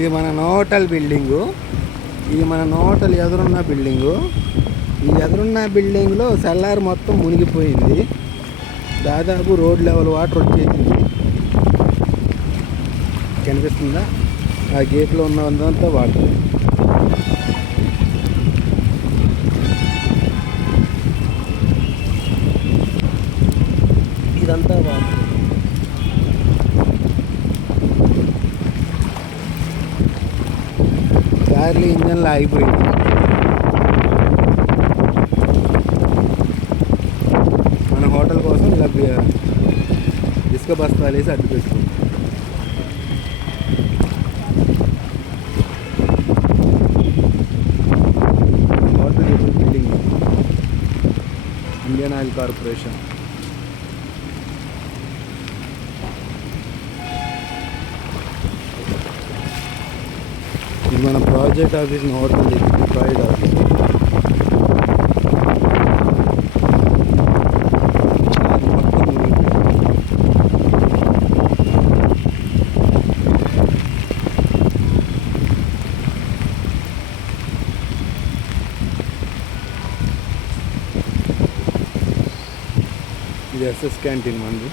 ఇది మన నోటల్ బిల్డింగు. ఇది మన నోటల్ ఎదురున్న బిల్డింగు. ఈ ఎదురున్న బిల్డింగ్లో సెల్లార్ మొత్తం మునిగిపోయింది. దాదాపు రోడ్ లెవెల్ వాటర్ వచ్చేసింది. కనిపిస్తుందా? ఆ గేట్లో ఉన్నదంతా వాటర్. ఇదంతా వాటర్. చార్లీ ఇంజన్లో ఆగిపోయింది మన హోటల్ కోసం ఇలా బి- ఇసుక బస్తాలు వేసి అడ్డు పెట్టుకుంది హోటల్ ఎప్పుడు బిల్డింగ్ ఇండియన్ ఆయిల్ కార్పొరేషన్ ఇది మన project office hotel deployed office అది మొత్తం మునిగిపోయింది. ఇది ఎస్ఎస్ క్యాంటీన్ మంది